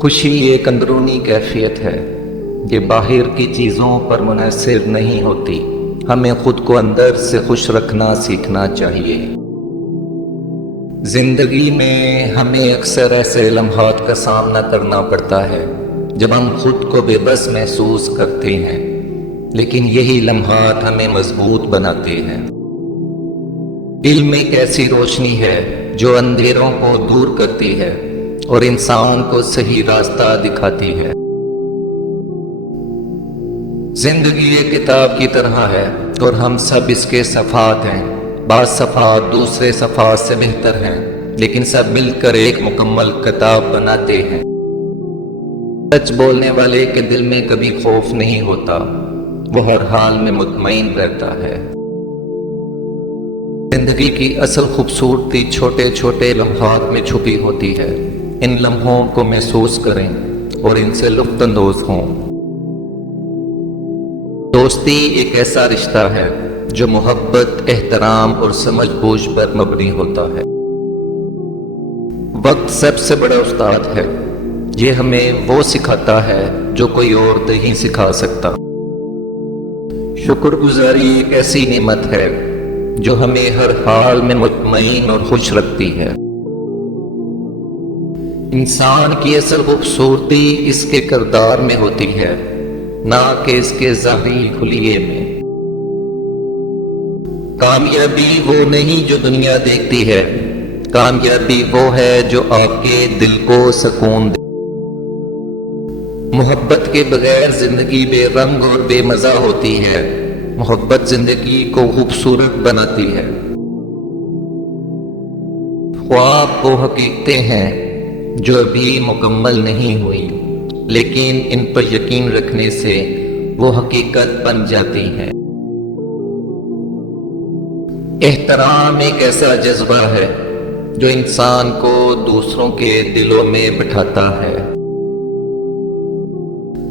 خوشی ایک اندرونی کیفیت ہے یہ باہر کی چیزوں پر منحصر نہیں ہوتی۔ ہمیں خود کو اندر سے خوش رکھنا سیکھنا چاہیے۔ زندگی میں ہمیں اکثر ایسے لمحات کا سامنا کرنا پڑتا ہے جب ہم خود کو بے بس محسوس کرتے ہیں، لیکن یہی لمحات ہمیں مضبوط بناتے ہیں۔ علم ایک ایسی روشنی ہے جو اندھیروں کو دور کرتی ہے اور انسان کو صحیح راستہ دکھاتی ہے۔ زندگی ایک کتاب کی طرح ہے اور ہم سب اس کے صفحات ہیں۔ بعض صفحات دوسرے صفحات سے بہتر ہیں، لیکن سب مل کر ایک مکمل کتاب بناتے ہیں۔ سچ بولنے والے کے دل میں کبھی خوف نہیں ہوتا، وہ ہر حال میں مطمئن رہتا ہے۔ زندگی کی اصل خوبصورتی چھوٹے چھوٹے لمحات میں چھپی ہوتی ہے۔ ان لمحوں کو محسوس کریں اور ان سے لطف اندوز ہوں۔ دوستی ایک ایسا رشتہ ہے جو محبت، احترام اور سمجھ بوجھ پر مبنی ہوتا ہے۔ وقت سب سے بڑا استاد ہے، یہ ہمیں وہ سکھاتا ہے جو کوئی اور نہیں سکھا سکتا۔ شکر گزاری ایک ایسی نعمت ہے جو ہمیں ہر حال میں مطمئن اور خوش رکھتی ہے۔ انسان کی اصل خوبصورتی اس کے کردار میں ہوتی ہے، نہ کہ اس کے ظاہری حلیے میں۔ کامیابی وہ نہیں جو دنیا دیکھتی ہے، کامیابی وہ ہے جو آپ کے دل کو سکون دے۔ محبت کے بغیر زندگی بے رنگ اور بے مزہ ہوتی ہے، محبت زندگی کو خوبصورت بناتی ہے۔ خواب وہ حقیقتیں ہیں جو ابھی مکمل نہیں ہوئی، لیکن ان پر یقین رکھنے سے وہ حقیقت بن جاتی ہیں۔ احترام ایک ایسا جذبہ ہے جو انسان کو دوسروں کے دلوں میں بٹھاتا ہے۔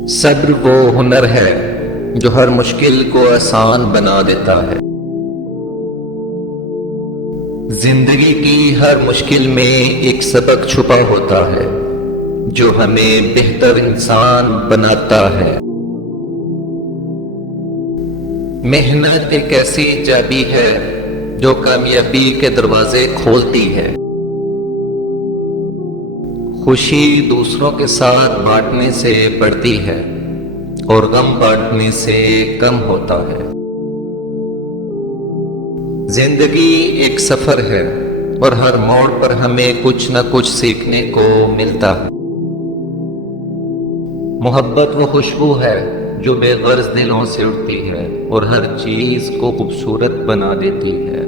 صبر وہ ہنر ہے جو ہر مشکل کو آسان بنا دیتا ہے۔ زندگی کی ہر مشکل میں ایک سبق چھپا ہوتا ہے جو ہمیں بہتر انسان بناتا ہے۔ محنت ایک ایسی چابی ہے جو کامیابی کے دروازے کھولتی ہے۔ خوشی دوسروں کے ساتھ بانٹنے سے بڑھتی ہے اور غم بانٹنے سے کم ہوتا ہے۔ زندگی ایک سفر ہے اور ہر موڑ پر ہمیں کچھ نہ کچھ سیکھنے کو ملتا ہے۔ محبت وہ خوشبو ہے جو بے غرض دلوں سے اٹھتی ہے اور ہر چیز کو خوبصورت بنا دیتی ہے۔